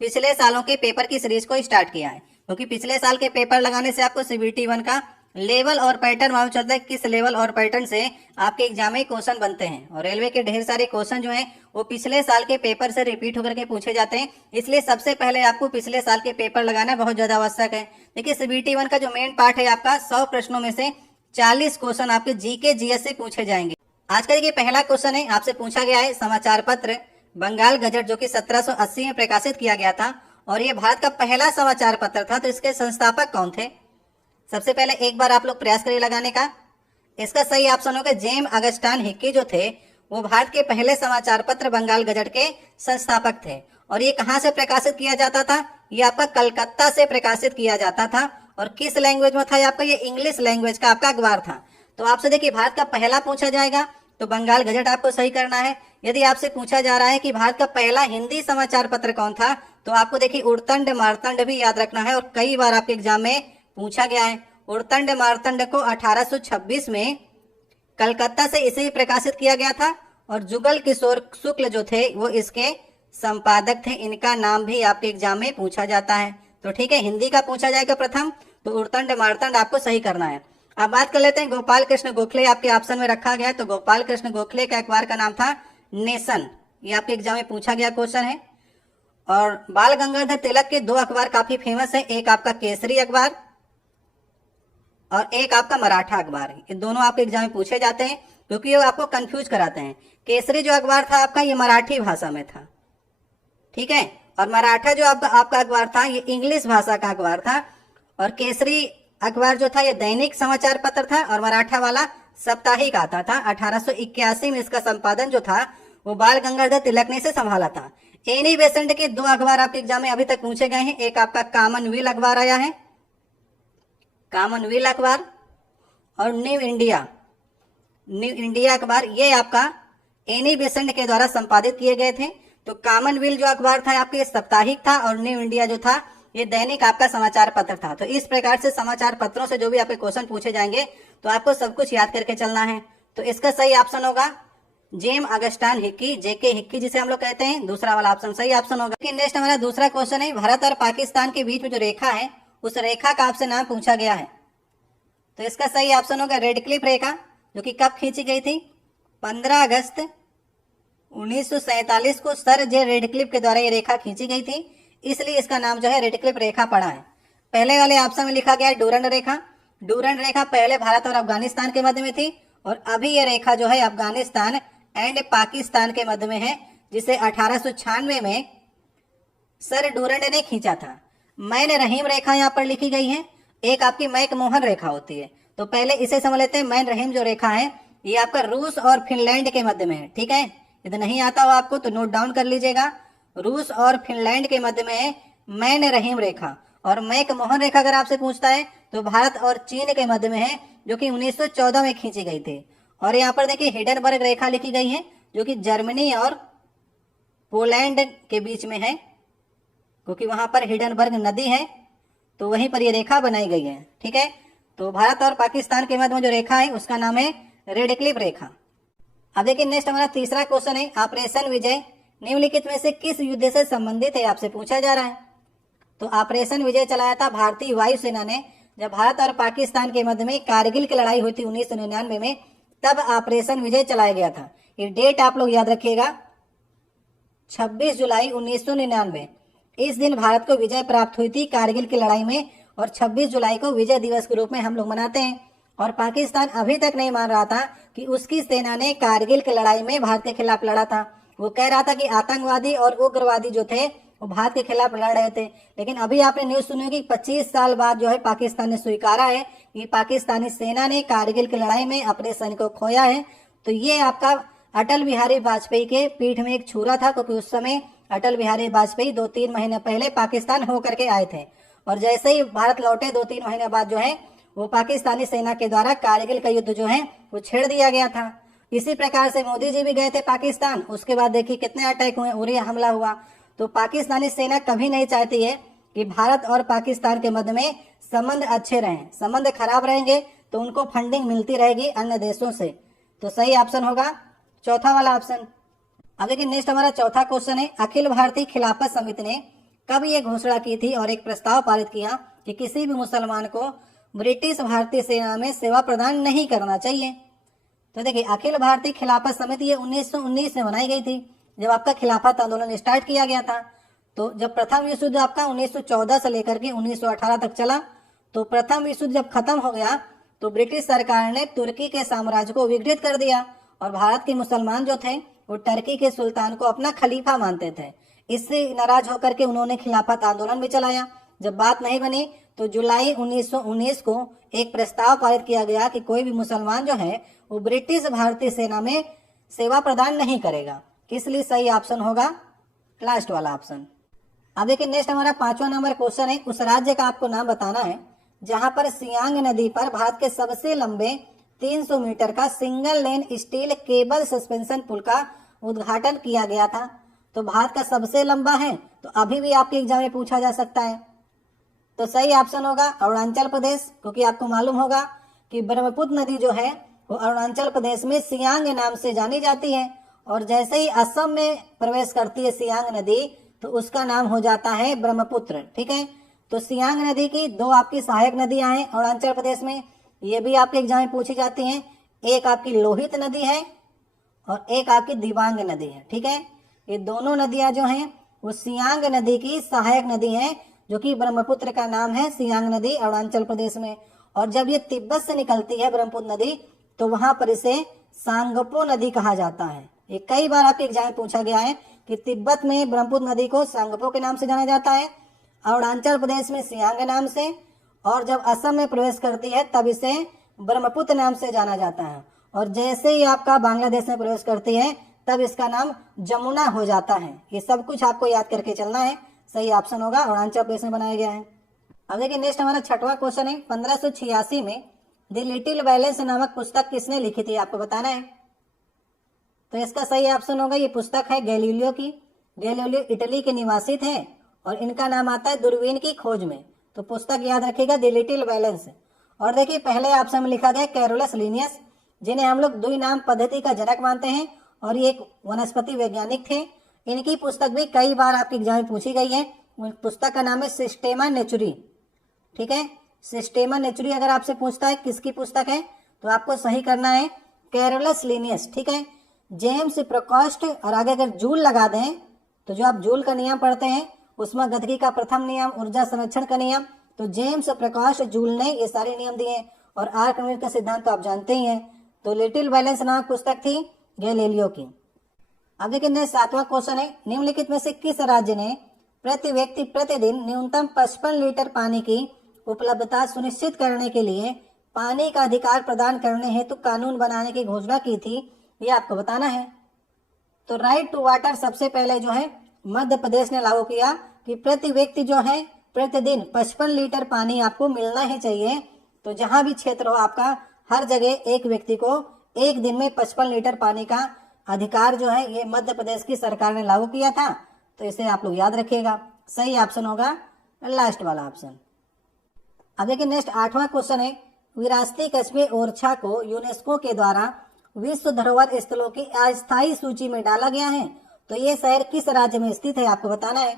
पिछले सालों के पेपर की सीरीज को स्टार्ट किया है, क्योंकि पिछले साल के पेपर लगाने से आपको सीबीटी 1 का लेवल और पैटर्न मालूम चलता है, किस लेवल और पैटर्न से आपके एग्जाम में क्वेश्चन बनते हैं। और रेलवे के ढेर सारे क्वेश्चन जो हैं वो पिछले साल के पेपर से रिपीट होकर के पूछे जाते हैं, इसलिए सबसे पहले आपको पिछले साल के पेपर लगाना बहुत ज्यादा आवश्यक है। देखिए सीबीटी 1 का जो मेन पार्ट है आपका 100 प्रश्नों में से 40 क्वेश्चन आपके जीके जीएस से पूछे जाएंगे। आज का देखिए पहला क्वेश्चन है, आपसे पूछा गया है समाचार पत्र बंगाल गजट जो कि 1780 में प्रकाशित किया गया था और ये भारत का पहला समाचार पत्र था, तो इसके संस्थापक कौन थे। सबसे पहले एक बार आप लोग प्रयास करिए लगाने का। इसका सही ऑप्शन होगा जेम अगस्टान हिक्की जो थे वो भारत के पहले समाचार पत्र बंगाल गजट के संस्थापक थे। और ये कहाँ से प्रकाशित किया जाता था, ये आपका कलकत्ता से प्रकाशित किया जाता था। और किस लैंग्वेज में था ये आपका, ये इंग्लिश लैंग्वेज का आपका अखबार था। तो आपसे देखिए भारत का पहला पूछा जाएगा तो बंगाल गजट आपको सही करना है। यदि आपसे पूछा जा रहा है कि भारत का पहला हिंदी समाचार पत्र कौन था, तो आपको देखिए उड़तंड मारतंड भी याद रखना है और कई बार आपके एग्जाम में पूछा गया है। उड़तंड मारतंड को 1826 में कलकत्ता से इसे ही प्रकाशित किया गया था और जुगल किशोर शुक्ल जो थे वो इसके संपादक थे। इनका नाम भी आपके एग्जाम में पूछा जाता है। तो ठीक है, हिंदी का पूछा जाएगा प्रथम, तो उड़तंड मारतंड आपको सही करना है। अब बात कर लेते हैं गोपाल कृष्ण गोखले आपके ऑप्शन में रखा गया है, तो गोपाल कृष्ण गोखले के अखबार का नाम था नेशन। ये आपके एग्जाम में पूछा गया क्वेश्चन है। और बाल गंगाधर तिलक के दो अखबार काफी फेमस है, एक आपका केसरी अखबार और एक आपका मराठा अखबार है। ये दोनों आपके एग्जाम में पूछे जाते हैं क्योंकि ये आपको कंफ्यूज कराते हैं। केसरी जो अखबार था आपका ये मराठी भाषा में था, ठीक है, और मराठा जो आपका अखबार था ये इंग्लिश भाषा का अखबार था। और केसरी अखबार जो था ये दैनिक समाचार पत्र था और मराठा वाला साप्ताहिक आता था। 1881 में इसका संपादन जो था वो बाल गंगाधर तिलक ने इसे संभाला था। एनी बेसेंट के दो अखबार आपके एग्जाम में अभी तक पूछे गए हैं, एक आपका कॉमनवेल्थ अखबार आया है, कॉमनवेल्थ अखबार, और न्यू इंडिया अखबार, ये आपका एनी बेसेंट के द्वारा संपादित किए गए थे। तो कॉमनवेल्थ जो अखबार था आपके साप्ताहिक था और न्यू इंडिया जो था ये दैनिक आपका समाचार पत्र था। तो इस प्रकार से समाचार पत्रों से जो भी आपके क्वेश्चन पूछे जाएंगे तो आपको सब कुछ याद करके चलना है। तो इसका सही ऑप्शन होगा जेम अगस्टान हिक्की, जेके हिक्की जिसे हम लोग कहते हैं, दूसरा वाला ऑप्शन सही ऑप्शन होगा। नेक्स्ट हमारा दूसरा क्वेश्चन है, भारत और पाकिस्तान के बीच में जो रेखा है उस रेखा का आपसे नाम पूछा गया है। तो इसका सही ऑप्शन होगा रेड क्लिफ रेखा, जो कि कब खींची गई थी, 15 अगस्त 1947 को सर जे रेडक्लिफ के द्वारा ये रेखा खींची गई थी, इसलिए इसका नाम जो है रेडक्लिफ रेखा पड़ा है। पहले वाले ऑप्शन में लिखा गया है डूरंड रेखा। डूरंड रेखा पहले भारत और अफगानिस्तान के मध्य में थी और अभी ये रेखा जो है अफगानिस्तान एंड पाकिस्तान के मध्य में है, जिसे 1896 में सर डूरंड ने खींचा था। मैन रहीम रेखा यहाँ पर लिखी गई है, एक आपकी मैक मोहन रेखा होती है। तो पहले इसे समझ लेते हैं। मैन रहीम जो रेखा है ये आपका रूस और फिनलैंड के मध्य में है, ठीक है, यदि नहीं आता हो आपको तो नोट डाउन कर लीजिएगा। रूस और फिनलैंड के मध्य में है मैन रहीम रेखा। और मैक मोहन रेखा अगर आपसे पूछता है तो भारत और चीन के मध्य में है, जो कि 1914 में खींची गई थी। और यहाँ पर देखिए हिडनबर्ग रेखा लिखी गई है, जो कि जर्मनी और पोलैंड के बीच में है, क्योंकि वहां पर हिडनबर्ग नदी है, तो वहीं पर ये रेखा बनाई गई है, ठीक है। तो भारत और पाकिस्तान के मध्य में जो रेखा है उसका नाम है रेडक्लिफ रेखा। अब देखिए नेक्स्ट हमारा तीसरा क्वेश्चन है, ऑपरेशन विजय निम्नलिखित में से किस युद्ध से संबंधित है, आपसे पूछा जा रहा है। तो ऑपरेशन विजय चलाया था भारतीय वायुसेना ने जब भारत और पाकिस्तान के मध्य में कारगिल की लड़ाई हुई थी 1999 में, तब ऑपरेशन विजय चलाया गया था। ये डेट आप लोग याद रखिएगा, 26 जुलाई 1999। इस दिन भारत को विजय प्राप्त हुई थी कारगिल की लड़ाई में और 26 जुलाई को विजय दिवस के रूप में हम लोग मनाते हैं। और पाकिस्तान अभी तक नहीं मान रहा था कि उसकी सेना ने कारगिल की लड़ाई में भारत के खिलाफ लड़ा था। वो कह रहा था कि आतंकवादी और उग्रवादी जो थे वो भारत के खिलाफ लड़ रहे थे। लेकिन अभी आपने न्यूज सुनी होगी 25 साल बाद जो है पाकिस्तान ने स्वीकारा है कि पाकिस्तानी सेना ने कारगिल की लड़ाई में अपने सैनिकों को खोया है। तो ये आपका अटल बिहारी वाजपेयी के पीठ में एक छुरा था, क्योंकि उस समय अटल बिहारी वाजपेयी 2-3 महीने पहले पाकिस्तान होकर के आए थे और जैसे ही भारत लौटे 2-3 महीने बाद जो है वो पाकिस्तानी सेना के द्वारा कारगिल का युद्ध जो है वो छेड़ दिया गया था। इसी प्रकार से मोदी जी भी गए थे पाकिस्तान, उसके बाद देखिए कितने अटैक हुए, उरी हमला हुआ। तो पाकिस्तानी सेना कभी नहीं चाहती है कि भारत और पाकिस्तान के मध्य में संबंध अच्छे रहें। संबंध खराब रहेंगे तो उनको फंडिंग मिलती रहेगी अन्य देशों से। तो सही ऑप्शन होगा चौथा वाला ऑप्शन। अब देखिए नेक्स्ट हमारा चौथा क्वेश्चन है, अखिल भारतीय खिलाफत समिति ने कब ये घोषणा की थी और एक प्रस्ताव पारित किया कि किसी भी मुसलमान को ब्रिटिश भारतीय सेना में सेवा प्रदान नहीं करना चाहिए? तो देखिए, अखिल भारतीय खिलाफत समिति ये 1919 में बनाई गई थी, जब आपका खिलाफत आंदोलन स्टार्ट किया गया था। तो जब प्रथम विश्व युद्ध आपका 1914 से लेकर के 1918 तक चला, तो प्रथम विश्व युद्ध जब खत्म हो गया तो ब्रिटिश सरकार ने तुर्की के साम्राज्य को विघटित कर दिया और भारत के मुसलमान जो थे वो टर्की के सुल्तान को अपना खलीफा मानते थे। इससे नाराज होकर के उन्होंने खिलाफत आंदोलन भी चलाया। जब बात नहीं बनी तो जुलाई 1919 को एक प्रस्ताव पारित किया गया कि कोई भी मुसलमान जो है वो ब्रिटिश भारतीय सेना में सेवा प्रदान नहीं करेगा। इसलिए सही ऑप्शन होगा लास्ट वाला ऑप्शन। अब देखिए, नेक्स्ट हमारा 5वां नंबर क्वेश्चन है, उस राज्य का आपको नाम बताना है जहां पर सियांग नदी पर भारत के सबसे लंबे 300 मीटर का single lane steel cable suspension पुल का उद्घाटन किया गया था। तो भारत का सबसे लंबा है, तो अभी भी आपके एग्जाम में पूछा जा सकता है। तो सही ऑप्शन होगा अरुणाचल प्रदेश, क्योंकि आपको मालूम होगा कि ब्रह्मपुत्र नदी जो है वो अरुणाचल प्रदेश में सियांग नाम से जानी जाती है, और जैसे ही असम में प्रवेश करती है सियांग नदी तो उसका नाम हो जाता है ब्रह्मपुत्र। ठीक है, तो सियांग नदी की दो आपकी सहायक नदियां हैं अरुणाचल प्रदेश में, ये भी आपके एग्जाम में पूछी जाती हैं। एक आपकी लोहित नदी है और एक आपकी दिबांग नदी है। ठीक है, ये दोनों नदियां जो हैं वो सियांग नदी की सहायक नदी हैं, जो कि ब्रह्मपुत्र का नाम है सियांग नदी अरुणाचल प्रदेश में। और जब ये तिब्बत से निकलती है ब्रह्मपुत्र नदी तो वहां पर इसे सांगपो नदी कहा जाता है। ये कई बार आपके एग्जाम में पूछा गया है कि तिब्बत में ब्रह्मपुत्र नदी को सांगपो के नाम से जाना जाता है, अरुणाचल प्रदेश में सियांग नाम से, और जब असम में प्रवेश करती है तब इसे ब्रह्मपुत्र नाम से जाना जाता है, और जैसे ही आपका बांग्लादेश में प्रवेश करती है तब इसका नाम जमुना हो जाता है। ये सब कुछ आपको याद करके चलना है। सही ऑप्शन होगा अरुणाचल प्रदेश में बनाया गया है। अब देखिए, नेक्स्ट हमारा 6वां क्वेश्चन है, 1586 में द लिटिल बैलेंस नामक पुस्तक किसने लिखी थी, आपको बताना है। तो इसका सही ऑप्शन होगा, ये पुस्तक है गैलीलियो की। गैलीलियो इटली के निवासी थे और इनका नाम आता है दूरबीन की खोज में। तो पुस्तक याद रखिएगा द लिटिल बैलेंस। और देखिए, पहले ऑप्शन में लिखा गया कैरोलस लिनियस, जिन्हें हम लोग द्विनाम पद्धति का जनक मानते हैं, और ये एक वनस्पति वैज्ञानिक थे। इनकी पुस्तक भी कई बार आपके एग्जाम में पूछी गई है। पुस्तक का नाम है सिस्टेमा नेचुरी। ठीक है, सिस्टेमा नेचुरी अगर आपसे पूछता है किसकी पुस्तक है तो आपको सही करना है कैरोलस लिनियस। ठीक है, जेम्स प्रोकोस्ट, और आगे अगर जूल लगा दें तो जो आप जूल का नियम पढ़ते हैं उसमें गतिकी का प्रथम नियम, ऊर्जा संरक्षण का नियम, तो जेम्स प्रकाश जूल ने ये सारे नियम दिए। और आर्किमिडीज का सिद्धांत तो आप जानते ही हैं। तो लिटिल बैलेंस नामक पुस्तक थी गैलीलियो की। अब देखिए, 7वां क्वेश्चन है, निम्नलिखित में से किस राज्य ने प्रति व्यक्ति प्रतिदिन न्यूनतम 55 लीटर पानी की उपलब्धता सुनिश्चित करने के लिए पानी का अधिकार प्रदान करने हेतु कानून बनाने की घोषणा की थी, ये आपको बताना है। तो राइट टू वाटर सबसे पहले जो है मध्य प्रदेश ने लागू किया कि प्रति व्यक्ति जो है प्रतिदिन 55 लीटर पानी आपको मिलना ही चाहिए। तो जहां भी क्षेत्र हो आपका, हर जगह एक व्यक्ति को एक दिन में 55 लीटर पानी का अधिकार जो है ये मध्य प्रदेश की सरकार ने लागू किया था। तो इसे आप लोग याद रखिएगा। सही ऑप्शन होगा लास्ट वाला ऑप्शन। अब देखिए, नेक्स्ट 8वां क्वेश्चन है, विरासती कस्बे ओरछा को यूनेस्को के द्वारा विश्व धरोहर स्थलों की अस्थायी सूची में डाला गया है। तो ये शहर किस राज्य में स्थित है, आपको बताना है।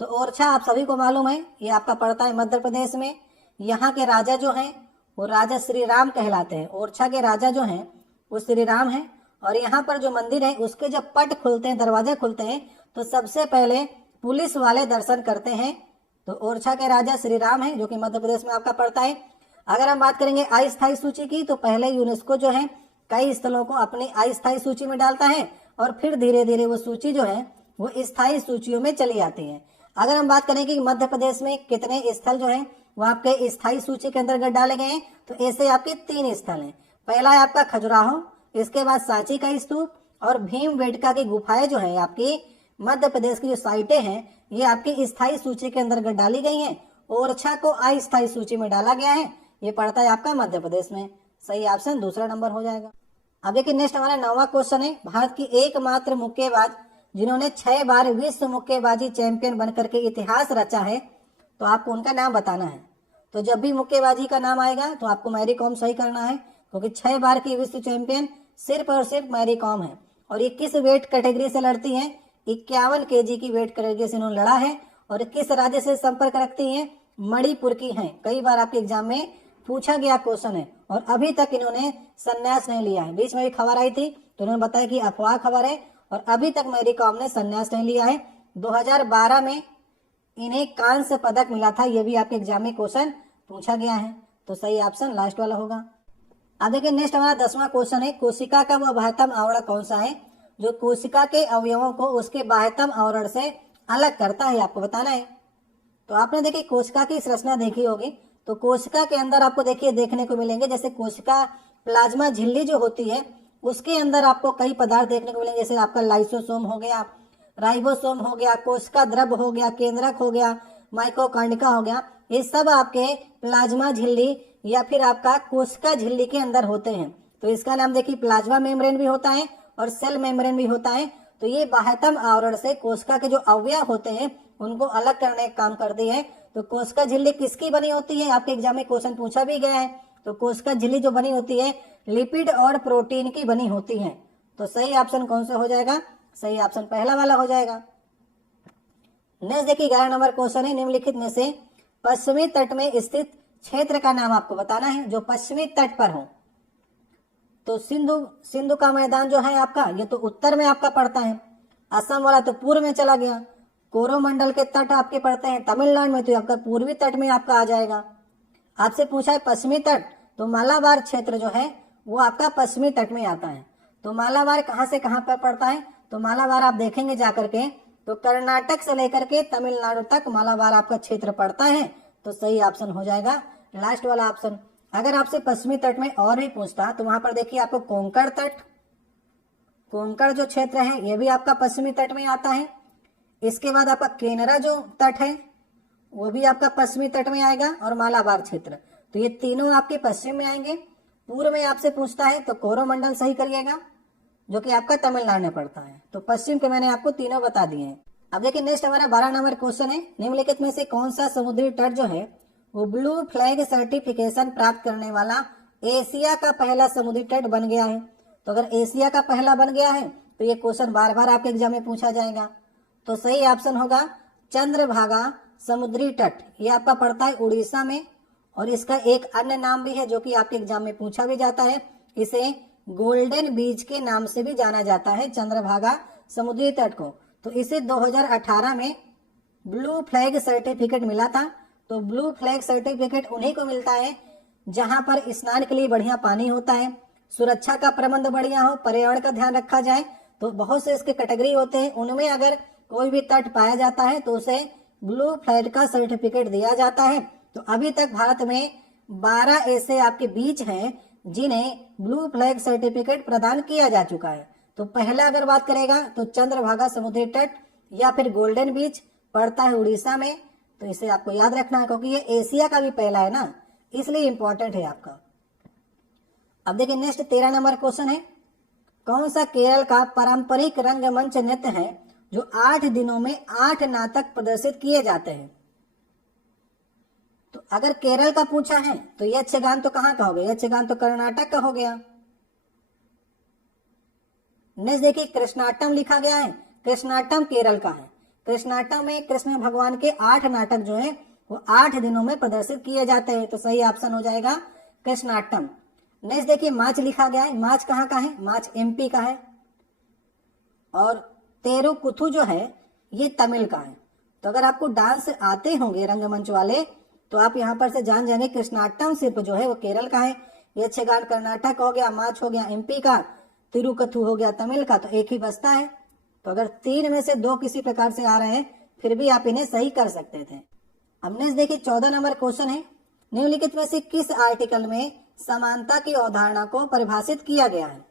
तो ओरछा आप सभी को मालूम है, ये आपका पड़ता है मध्य प्रदेश में। यहाँ के राजा जो हैं वो राजा श्री राम कहलाते हैं। ओरछा के राजा जो हैं वो श्री राम है। और यहाँ पर जो मंदिर है उसके जब पट खुलते हैं, दरवाजे खुलते हैं, तो सबसे पहले पुलिस वाले दर्शन करते हैं। तो ओरछा के राजा श्री राम है, जो कि मध्य प्रदेश में आपका पड़ता है। अगर हम बात करेंगे अस्थायी सूची की, तो पहले यूनेस्को जो है कई स्थलों को अपनी अस्थायी सूची में डालता है, और फिर धीरे धीरे वो सूची जो है वो स्थायी सूचियों में चली आती है। अगर हम बात करें कि मध्य प्रदेश में कितने स्थल जो है वो आपके स्थायी सूची के अंतर्गत डाले गए हैं, तो ऐसे आपके 3 स्थल हैं। पहला है आपका खजुराहो, इसके बाद सांची का स्तूप, और भीमबेटका की गुफाएं जो है आपकी मध्य प्रदेश की जो साइटें हैं ये आपकी स्थायी सूची के अंतर्गत डाली गई हैं। ओरछा को अस्थायी सूची में डाला गया है, ये पड़ता है आपका मध्य प्रदेश में। सही ऑप्शन दूसरा नंबर हो जाएगा। अब देखिए, नेक्स्ट हमारा 9वां क्वेश्चन है, भारत की एकमात्र मुक्केबाज जिन्होंने 6 बार विश्व मुक्केबाजी चैंपियन बनकर के इतिहास रचा है, तो आपको उनका नाम बताना है। तो जब भी मुक्केबाजी का नाम आएगा तो आपको मैरी कॉम सही करना है, क्योंकि 6 बार की विश्व चैंपियन सिर्फ और सिर्फ मैरी कॉम है। और ये किस वेट कैटेगरी से लड़ती हैं, 51 kg की वेट कैटेगरी से इन्होंने लड़ा है। और किस राज्य से संपर्क रखती हैं? मणिपुर की हैं। कई बार आपके एग्जाम में पूछा गया क्वेश्चन है। और अभी तक इन्होंने संन्यास नहीं लिया है। बीच में भी खबर आई थी तो उन्होंने बताया कि अफवाह खबर है, और अभी तक मेरी कॉम ने संन्यास नहीं लिया है। 2012 में इन्हें कांस्य पदक मिला था। ये भी आपके एग्जाम में क्वेश्चन पूछा गया है। तो सही ऑप्शन लास्ट वाला होगा। अब देखिए नेक्स्ट हमारा 10वां क्वेश्चन है, कोशिका का वह बाह्यतम आवरण कौन सा है जो कोशिका के अवयवों को उसके बाह्यतम आवरण से अलग करता है, आपको बताना है। तो आपने देखिए कोशिका की संरचना देखी होगी। तो कोशिका के अंदर आपको देखिए देखने को मिलेंगे, जैसे कोशिका प्लाज्मा झिल्ली जो होती है उसके अंदर आपको कई पदार्थ देखने को मिलेंगे, जैसे आपका लाइसोसोम हो गया, राइबोसोम हो गया, कोशिका द्रव हो गया, केंद्रक हो गया, माइटोकॉन्ड्रिया हो गया। ये सब आपके प्लाज्मा झिल्ली या फिर आपका कोशिका झिल्ली के अंदर होते हैं। तो इसका नाम देखिए प्लाज्मा मेम्ब्रेन भी होता है और सेल मेम्ब्रेन भी होता है। तो ये बाह्यतम आवरण से कोशिका के जो अवयव होते हैं उनको अलग करने का काम करती है। तो कोशिका झिल्ली किसकी बनी होती है? आपके एग्जाम में क्वेश्चन पूछा भी गया है। तो कोशिका झिल्ली जो बनी होती है लिपिड और प्रोटीन की बनी होती है। तो सही ऑप्शन कौन सा हो जाएगा? सही ऑप्शन पहला वाला हो जाएगा। नेक्स्ट देखिए 11 नंबर क्वेश्चन है, निम्नलिखित में से पश्चिमी तट में स्थित क्षेत्र का नाम आपको बताना है जो पश्चिमी तट पर हो। तो सिंधु का मैदान जो है आपका, ये तो उत्तर में आपका पड़ता है। असम वाला तो पूर्व में चला गया। कोरोमंडल के तट आपके पड़ते हैं तमिलनाडु में, तो आपका पूर्वी तट में आपका आ जाएगा। आपसे पूछा है पश्चिमी तट, तो मालाबार क्षेत्र जो है वो आपका पश्चिमी तट में आता है। तो मालाबार कहाँ से कहाँ पर पड़ता है? तो मालाबार आप देखेंगे जाकर के, तो कर्नाटक से लेकर के तमिलनाडु तक मालाबार आपका क्षेत्र पड़ता है। तो सही ऑप्शन हो जाएगा लास्ट वाला ऑप्शन। अगर आपसे पश्चिमी तट में और भी पूछता तो वहां पर देखिए आपको कोंकण तट, कोंकण जो क्षेत्र है ये भी आपका पश्चिमी तट में आता है। इसके बाद आपका केनरा जो तट है वो भी आपका पश्चिमी तट में आएगा, और मालाबार क्षेत्र, तो ये तीनों आपके पश्चिम में आएंगे। पूर्व में आपसे पूछता है तो कोरोमंडल सही करिएगा जो कि आपका तमिलनाडु में पड़ता है। तो पश्चिम के मैंने आपको तीनों बता दिए हैं। अब देखिए नेक्स्ट हमारा 12 नंबर क्वेश्चन है, निम्नलिखित में से कौन सा समुद्री तट जो है वो ब्लू फ्लैग सर्टिफिकेशन प्राप्त करने वाला एशिया का पहला समुद्री तट बन गया है? तो अगर एशिया का पहला बन गया है तो ये क्वेश्चन बार बार आपके एग्जाम में पूछा जाएगा। तो सही ऑप्शन होगा चंद्रभागा समुद्री तट। ये आपका पड़ता है उड़ीसा में, और इसका एक अन्य नाम भी है जो कि आपके एग्जाम में पूछा भी जाता है। इसे गोल्डन बीच के नाम से भी जाना जाता है, चंद्रभागा समुद्री तट को। तो इसे 2018 में ब्लू फ्लैग सर्टिफिकेट मिला था। तो ब्लू फ्लैग सर्टिफिकेट उन्हीं को मिलता है जहां पर स्नान के लिए बढ़िया पानी होता है, सुरक्षा का प्रबंध बढ़िया हो, पर्यावरण का ध्यान रखा जाए। तो बहुत से इसके कैटेगरी होते हैं, उनमें अगर कोई भी तट पाया जाता है तो उसे ब्लू फ्लैग का सर्टिफिकेट दिया जाता है। तो अभी तक भारत में 12 ऐसे आपके बीच हैं जिन्हें ब्लू फ्लैग सर्टिफिकेट प्रदान किया जा चुका है। तो पहला अगर बात करेगा तो चंद्रभागा समुद्री तट या फिर गोल्डन बीच पड़ता है उड़ीसा में। तो इसे आपको याद रखना है क्योंकि ये एशिया का भी पहला है ना, इसलिए इंपॉर्टेंट है आपका। अब देखिए नेक्स्ट 13 नंबर क्वेश्चन है, कौन सा केरल का पारंपरिक रंगमंच नृत्य है जो 8 दिनों में 8 नाटक प्रदर्शित किए जाते हैं? तो अगर केरल का पूछा है तो यक्षगान तो कहाँ का हो गया? यक्षगान तो कर्नाटक का हो गया। नेक्स्ट देखिए कृष्णाटम लिखा गया है, कृष्णाटम केरल का है। कृष्णाटम में कृष्ण भगवान के 8 नाटक जो है वो 8 दिनों में प्रदर्शित किए जाते हैं। तो सही ऑप्शन हो जाएगा कृष्णाटम। नेक्स्ट देखिए मार्च लिखा गया है, मार्च कहाँ का है? मार्च एमपी का है। और तेरुकुथु जो है ये तमिल का है। तो अगर आपको डांस आते होंगे रंगमंच वाले तो आप यहाँ पर से जान जाएंगे कृष्णाटम सिर्फ जो है वो केरल का है, यक्षगान कर्नाटक हो गया, मार्च हो गया एमपी का, तिरुकथु हो गया तमिल का। तो एक ही बचता है। तो अगर 3 में से 2 किसी प्रकार से आ रहे हैं फिर भी आप इन्हें सही कर सकते थे। अब नेक्स्ट देखिए 14 नंबर क्वेश्चन है, निम्नलिखित में से किस आर्टिकल में समानता की अवधारणा को परिभाषित किया गया है?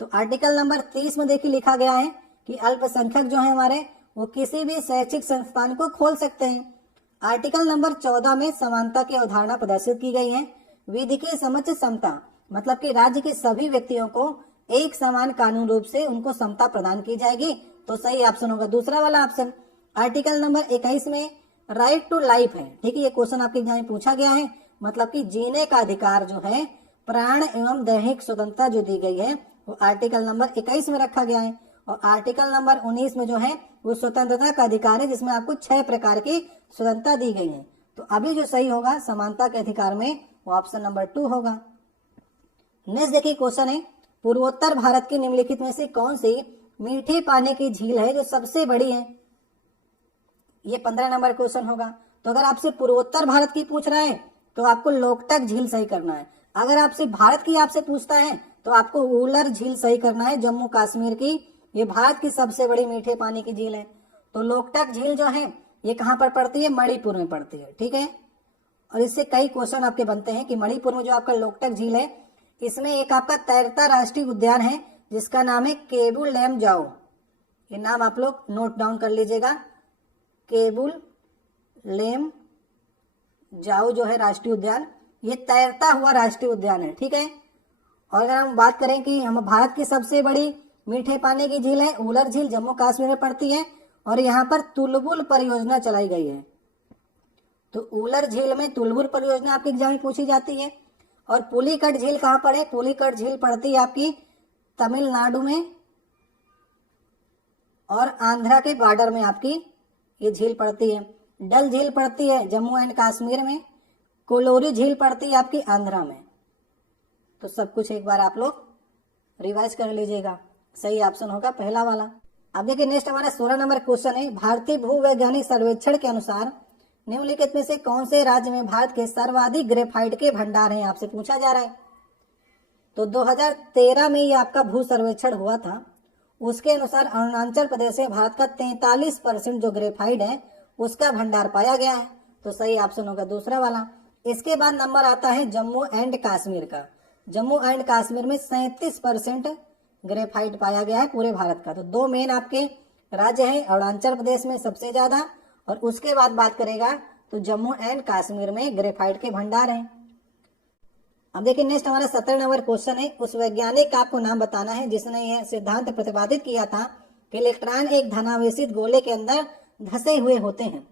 तो आर्टिकल नंबर 30 में देखिए लिखा गया है कि अल्पसंख्यक जो है हमारे वो किसी भी शैक्षिक संस्थान को खोल सकते हैं। आर्टिकल नंबर 14 में समानता की अवधारणा प्रदर्शित की गई है। विधि की समक्ष समता मतलब कि राज्य के सभी व्यक्तियों को एक समान कानून रूप से उनको समता प्रदान की जाएगी। तो सही ऑप्शन होगा दूसरा वाला ऑप्शन। आर्टिकल नंबर 21 में राइट टू लाइफ है। ठीक है, ये क्वेश्चन आपके एग्जाम में पूछा गया है, मतलब कि जीने का अधिकार जो है, प्राण एवं दैहिक स्वतंत्रता जो दी गई है वो आर्टिकल नंबर 21 में रखा गया है। और आर्टिकल नंबर 19 में जो है वो स्वतंत्रता का अधिकार है जिसमें आपको 6 प्रकार की स्वतंत्रता दी गई है। तो अभी जो सही होगा समानता के अधिकार में वो ऑप्शन नंबर 2 होगा। नेक्स्ट देखिए क्वेश्चन है, पूर्वोत्तर भारत की निम्नलिखित में से कौन सी मीठे पानी की झील है जो सबसे बड़ी है? ये 15 नंबर क्वेश्चन होगा। तो अगर आपसे पूर्वोत्तर भारत की पूछ रहा है तो आपको लोकटक झील सही करना है। अगर आपसे भारत की आपसे पूछता है तो आपको उलर झील सही करना है, जम्मू कश्मीर की। ये भारत की सबसे बड़ी मीठे पानी की झील है। तो लोकटक झील जो है ये कहाँ पर पड़ती है? मणिपुर में पड़ती है, ठीक है। और इससे कई क्वेश्चन आपके बनते हैं कि मणिपुर में जो आपका लोकटक झील है इसमें एक आपका तैरता राष्ट्रीय उद्यान है जिसका नाम है केबुल लैम जाओ। ये नाम आप लोग नोट डाउन कर लीजिएगा, केबुल लेम जाओ जो है राष्ट्रीय उद्यान, ये तैरता हुआ राष्ट्रीय उद्यान है, ठीक है। और अगर हम बात करें कि हम भारत की सबसे बड़ी मीठे पानी की झील है उलर झील, जम्मू कश्मीर में पड़ती है और यहाँ पर तुलबुल परियोजना चलाई गई है। तो उलर झील में तुलबुल परियोजना आपके एग्जाम में पूछी जाती है। और पुलिकट झील कहाँ पर है? पुलिकट झील पड़ती है आपकी तमिलनाडु में और आंध्रा के बॉर्डर में आपकी ये झील पड़ती है। डल झील पड़ती है जम्मू एंड कश्मीर में, कोलोरी झील पड़ती है आपकी आंध्रा में। तो सब कुछ एक बार आप लोग रिवाइज कर लीजिएगा, सही ऑप्शन होगा पहला वाला। अब देखिए नेक्स्ट हमारा 16 नंबर क्वेश्चन है, भारतीय भूवैज्ञानिक सर्वेक्षण के अनुसार निम्नलिखित में से कौन से राज्य में भारत के सर्वाधिक ग्रेफाइट के भंडार हैं? आपसे पूछा जा रहा है। तो 2013 में ये आपका भू सर्वेक्षण हुआ था, उसके अनुसार अरुणाचल प्रदेश में भारत का 43% जो ग्रेफाइट है उसका भंडार पाया गया है। तो सही ऑप्शन होगा दूसरा वाला। इसके बाद नंबर आता है जम्मू एंड कश्मीर का। जम्मू एंड कश्मीर में 37% ग्रेफाइट पाया गया है पूरे भारत का। तो 2 मेन आपके राज्य हैं, अरुणाचल प्रदेश में सबसे ज्यादा और उसके बाद बात करेगा तो जम्मू एंड कश्मीर में ग्रेफाइट के भंडार हैं। अब देखिए नेक्स्ट हमारा 17 नंबर क्वेश्चन है, उस वैज्ञानिक का आपको नाम बताना है जिसने यह सिद्धांत प्रतिपादित किया था कि इलेक्ट्रॉन एक धनावेशित गोले के अंदर धसे हुए होते हैं।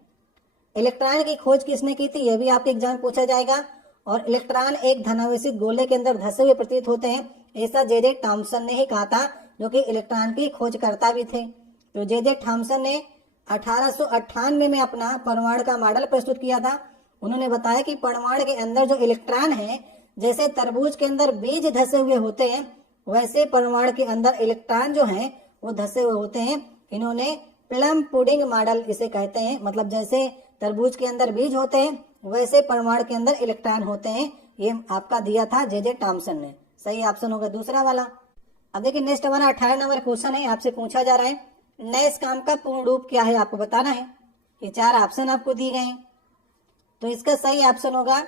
इलेक्ट्रॉन की खोज किसने की थी? यह भी आपके एग्जाम पूछा जाएगा। और इलेक्ट्रॉन एक धनावेशित गोले के अंदर धसे हुए प्रतीत होते हैं, ऐसा जे थॉमसन ने ही कहा था, जो कि इलेक्ट्रॉन की खोजकर्ता भी थे। तो जे थॉमसन ने 1898 में अपना परमाणु का मॉडल प्रस्तुत किया था। उन्होंने बताया कि परमाणु के अंदर जो इलेक्ट्रॉन है, जैसे तरबूज के अंदर बीज धसे हुए होते हैं वैसे परमाणु के अंदर इलेक्ट्रॉन जो हैं वो धसे हुए होते हैं। इन्होंने प्लम पुडिंग मॉडल इसे कहते हैं, मतलब जैसे तरबूज के अंदर बीज होते हैं वैसे परमाणु के अंदर इलेक्ट्रॉन होते हैं। ये आपका दिया था जे थॉमसन ने। सही ऑप्शन होगा दूसरा वाला। अब देखिए नेक्स्ट हमारा 18 नंबर क्वेश्चन है, आपसे पूछा जा रहा है नैसकॉम का पूर्ण रूप क्या है? आपको बताना है। ये 4 ऑप्शन आपको दिए गए हैं। तो इसका सही ऑप्शन होगा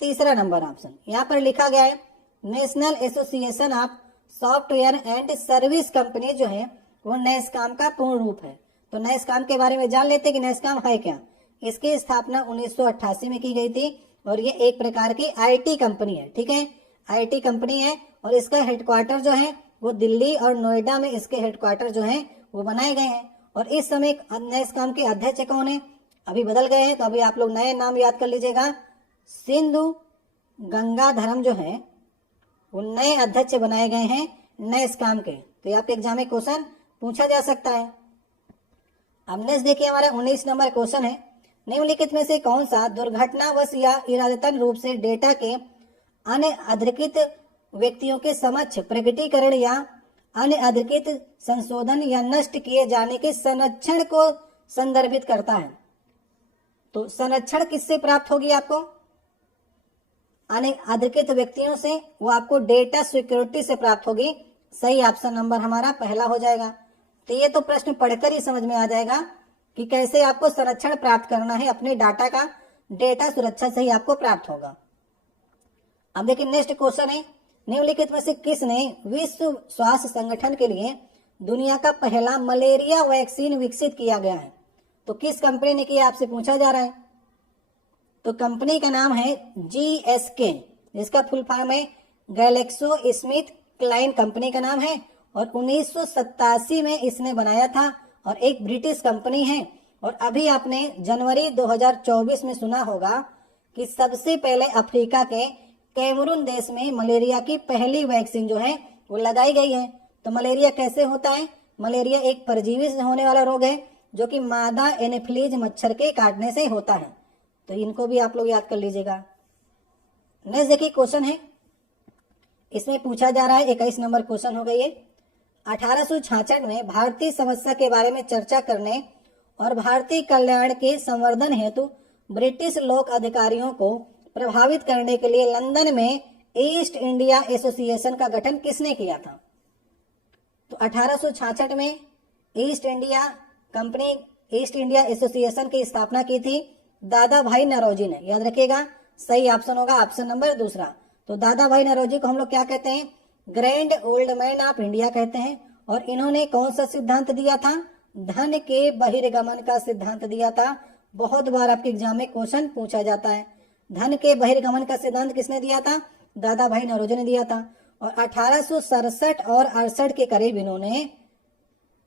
तीसरा नंबर ऑप्शन। यहाँ पर लिखा गया है national association of software and service company जो है वो नैसकॉम का पूर्ण रूप है। तो नैसकॉम के बारे में जान लेते हैं कि नैसकॉम है क्या। इसकी स्थापना 1988 में की गई थी और ये एक प्रकार की आईटी कंपनी है, ठीक है, आईटी कंपनी है। और इसका हेडक्वार्टर जो है वो दिल्ली और नोएडा में इसके हेडक्वार्टर जो है वो बनाए गए हैं। और इस समय नैसकॉम के अध्यक्ष कौन है? अभी बदल गए हैं, तो अभी आप लोग नए नाम याद कर लीजिएगा। सिंधु गंगाधरम जो है वो नए अध्यक्ष बनाए गए हैं नैसकॉम के। तो ये आपके एग्जाम में क्वेश्चन पूछा जा सकता है। अब नेक्स्ट देखिए हमारा 19 नंबर क्वेश्चन है, निम्नलिखित में से कौन सा दुर्घटनावश या इरादतन रूप से डेटा के अन्य अधिकृत व्यक्तियों के समक्ष प्रकटीकरण या अन्य अधिकृत संशोधन या नष्ट किए जाने के संरक्षण को संदर्भित करता है? तो संरक्षण किससे प्राप्त होगी आपको? अन्य अधिकृत व्यक्तियों से, वो आपको डेटा सिक्योरिटी से प्राप्त होगी। सही ऑप्शन नंबर हमारा पहला हो जाएगा। तो ये तो प्रश्न पढ़कर ही समझ में आ जाएगा कि कैसे आपको संरक्षण प्राप्त करना है अपने डाटा का। डेटा सुरक्षा से ही आपको प्राप्त होगा। अब देखिए नेक्स्ट क्वेश्चन है, निम्नलिखित में से किसने विश्व स्वास्थ्य संगठन के लिए दुनिया का पहला मलेरिया वैक्सीन विकसित किया गया है? तो किस कंपनी ने किया आपसे पूछा जा रहा है। तो कंपनी का नाम है GSK, जिसका फुल फॉर्म है गैलेक्सो स्मिथ क्लाइन कंपनी का नाम है। और 1987 में इसने बनाया था और एक ब्रिटिश कंपनी है। और अभी आपने जनवरी 2024 में सुना होगा कि सबसे पहले अफ्रीका के कैमरून देश में मलेरिया की पहली वैक्सीन जो है वो लगाई गई है। तो मलेरिया कैसे होता है? मलेरिया एक परजीवी से होने वाला रोग है जो कि मादा एनोफिलीज मच्छर के काटने से होता है। तो इनको भी आप लोग याद कर लीजिएगा। नेक्स्ट देखिए क्वेश्चन है, इसमें पूछा जा रहा है 21 नंबर क्वेश्चन होगा ये। 1866 में भारतीय समस्या के बारे में चर्चा करने और भारतीय कल्याण के संवर्धन हेतु ब्रिटिश लोक अधिकारियों को प्रभावित करने के लिए लंदन में ईस्ट इंडिया एसोसिएशन का गठन किसने किया था? तो 1866 में east India company, east India association की स्थापना की थी दादा भाई नौरोजी ने। याद रखिएगा, सही ऑप्शन होगा ऑप्शन नंबर दूसरा। तो दादा भाई नौरोजी को हम लोग क्या कहते हैं? Grand old man of India कहते हैं। और इन्होंने कौन सा सिद्धांत दिया था? धन के बहिर्गमन का सिद्धांत दिया था। बहुत बार आपके एग्जाम में क्वेश्चन पूछा जाता है। धन के बहिर्गमन का सिद्धांत किसने दिया था? दादा भाई नौरोजी ने दिया था। और 1867 और 68 के करीब इन्होंने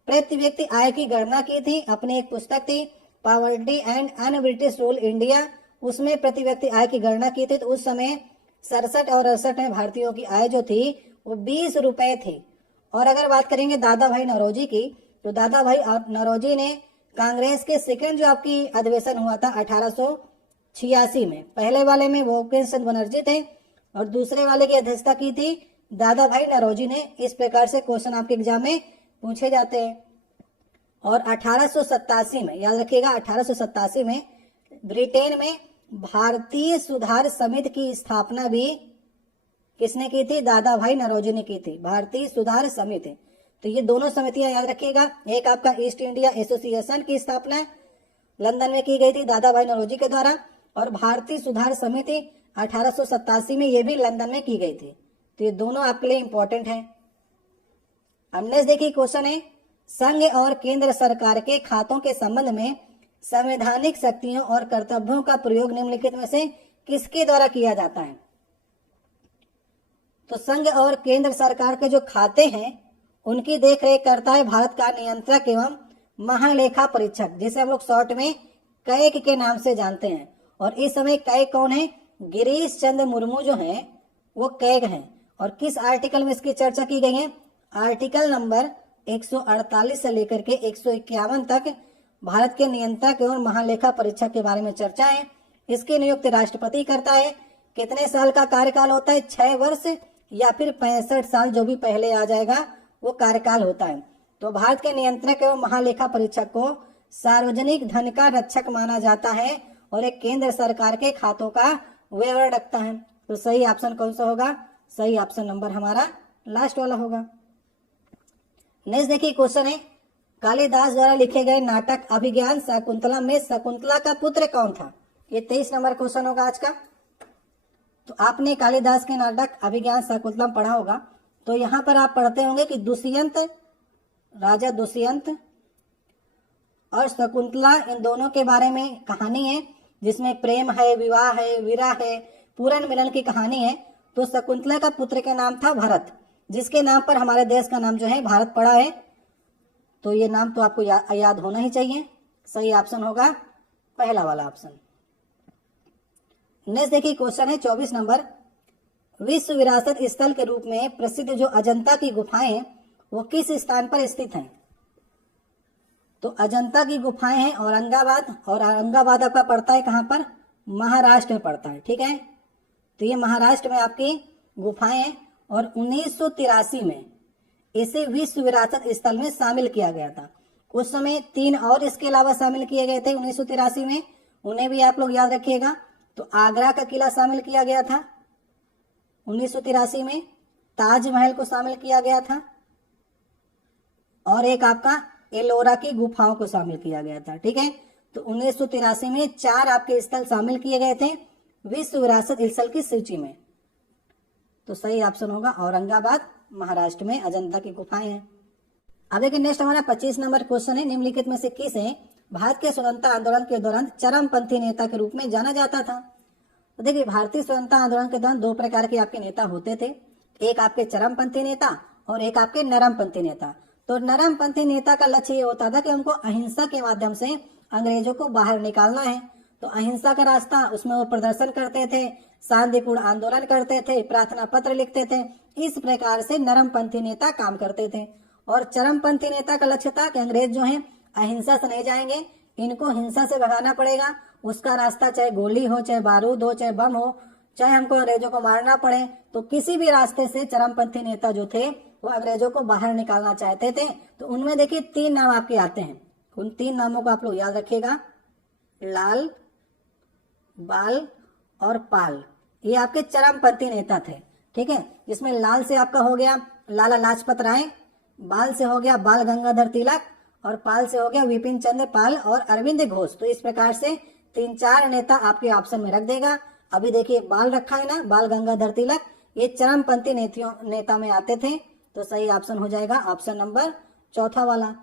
प्रति व्यक्ति आय की गणना की थी। अपनी एक पुस्तक थी poverty and un British rule India, उसमें प्रति व्यक्ति आय की गणना की थी। तो उस समय 67 और 68 में भारतीयों की आय जो थी वो 20 रुपए थी। और अगर बात करेंगे दादा भाई नौरोजी की, तो दादा भाई नौरोजी ने कांग्रेस के सेकंड जो आपकी अधिवेशन हुआ था 1886 में, पहले वाले में भूपेंद्र चंद्र बनर्जी थे और दूसरे वाले की अध्यक्षता की थी दादा भाई नौरोजी ने। इस प्रकार से क्वेश्चन आपके एग्जाम में पूछे जाते हैं। और 1887 में, याद रखिएगा 1887 में ब्रिटेन में भारतीय सुधार समिति की स्थापना भी किसने की थी? दादा भाई नौरोजी ने की थी, भारतीय सुधार समिति। तो ये दोनों समितियां याद रखिएगा। एक आपका ईस्ट इंडिया एसोसिएशन की स्थापना लंदन में की गई थी दादा भाई नौरोजी के द्वारा, और भारतीय सुधार समिति 1887 में ये भी लंदन में की गई थी। तो ये दोनों आपके लिए इंपॉर्टेंट है। अब नेक्स्ट देखिए क्वेश्चन है, संघ और केंद्र सरकार के खातों के संबंध में संवैधानिक शक्तियों और कर्तव्यों का प्रयोग निम्नलिखित में से किसके द्वारा किया जाता है? तो संघ और केंद्र सरकार के जो खाते हैं उनकी देखरेख करता है भारत का नियंत्रक एवं महालेखा परीक्षक, जिसे हम लोग शॉर्ट में कैग के नाम से जानते हैं। और इस समय कैग कौन है? गिरीश चंद्र मुर्मू जो हैं वो कैग हैं। और किस आर्टिकल में इसकी चर्चा की गई है? आर्टिकल नंबर 148 से लेकर के 151 तक भारत के नियंत्रक एवं महालेखा परीक्षक के बारे में चर्चा है। इसकी नियुक्ति राष्ट्रपति करता है। कितने साल का कार्यकाल होता है? 6 वर्ष या फिर 65 साल, जो भी पहले आ जाएगा वो कार्यकाल होता है। तो भारत के नियंत्रक एवं महालेखा परीक्षक को सार्वजनिक धन का रक्षक माना जाता है और एक केंद्र सरकार के खातों का विवरण रखता है। तो सही ऑप्शन कौन सा होगा? सही ऑप्शन नंबर हमारा लास्ट वाला होगा। नेक्स्ट देखिए क्वेश्चन है, कालिदास द्वारा लिखे गए नाटक अभिज्ञान शकुंतला में शकुंतला का पुत्र कौन था? ये 23 नंबर क्वेश्चन होगा आज का। तो आपने कालिदास के नाटक अभिज्ञान शकुंतलम पढ़ा होगा। तो यहाँ पर आप पढ़ते होंगे कि दुष्यंत, राजा दुष्यंत और शकुंतला, इन दोनों के बारे में कहानी है जिसमें प्रेम है, विवाह है, विरह है, पूर्ण मिलन की कहानी है। तो शकुंतला का पुत्र का नाम था भरत, जिसके नाम पर हमारे देश का नाम जो है भारत पड़ा है। तो ये नाम तो आपको याद होना ही चाहिए। सही ऑप्शन होगा पहला वाला ऑप्शन। नेक्स्ट देखिए क्वेश्चन है 24 नंबर, विश्व विरासत स्थल के रूप में प्रसिद्ध जो अजंता की गुफाएं हैं वो किस स्थान पर स्थित हैं? तो अजंता की गुफाएं हैं औरंगाबाद, और औरंगाबाद आपका पड़ता है कहां पर? महाराष्ट्र में पड़ता है। ठीक है, तो ये महाराष्ट्र में आपकी गुफाएं हैं। और 1983 में इसे विश्व विरासत स्थल में शामिल किया गया था। उस समय 3 और इसके अलावा शामिल किए गए थे 1983 में, उन्हें भी आप लोग याद रखिएगा। तो आगरा का किला शामिल किया गया था 1983 में, ताजमहल को शामिल किया गया था, और एक आपका एलोरा की गुफाओं को शामिल किया गया था। ठीक है, तो 1983 में 4 आपके स्थल शामिल किए गए थे विश्व विरासत स्थल की सूची में। तो सही ऑप्शन होगा औरंगाबाद, महाराष्ट्र में अजंता की गुफाएं हैं। अब देखिए नेक्स्ट हमारा 25 नंबर क्वेश्चन है, निम्नलिखित में से किसे भारत के स्वतंत्रता आंदोलन के दौरान चरमपंथी नेता के रूप में जाना जाता था? तो देखिए भारतीय स्वतंत्रता आंदोलन के दौरान 2 प्रकार के आपके नेता होते थे, एक आपके चरमपंथी नेता और एक आपके नरमपंथी नेता। तो नरमपंथी नेता का लक्ष्य ये होता था कि उनको अहिंसा के माध्यम से अंग्रेजों को बाहर निकालना है। तो अहिंसा का रास्ता, उसमें वो प्रदर्शन करते थे, शांतिपूर्ण आंदोलन करते थे, प्रार्थना पत्र लिखते थे। इस प्रकार से नरमपंथी नेता काम करते थे। और चरमपंथी नेता का लक्ष्य था कि अंग्रेज जो हैं अहिंसा से नहीं जाएंगे, इनको हिंसा से भगाना पड़ेगा। उसका रास्ता चाहे गोली हो, चाहे बारूद हो, चाहे बम हो, चाहे हमको अंग्रेजों को मारना पड़े, तो किसी भी रास्ते से चरमपंथी नेता जो थे वो अंग्रेजों को बाहर निकालना चाहते थे। तो उनमें देखिए 3 नाम आपके आते हैं, उन 3 नामों को आप लोग याद रखिएगा, लाल, बाल और पाल। ये आपके चरमपंथी नेता थे, ठीक है। जिसमें लाल से आपका हो गया लाला लाजपत राय, बाल से हो गया बाल गंगाधर तिलक, और पाल से हो गया विपिन चंद्र पाल और अरविंद घोष। तो इस प्रकार से 3-4 नेता आपके ऑप्शन में रख देगा। अभी देखिए बाल रखा है ना, बाल गंगाधर तिलक, ये चरमपंथी नेता में आते थे। तो सही ऑप्शन हो जाएगा ऑप्शन नंबर 4 वाला।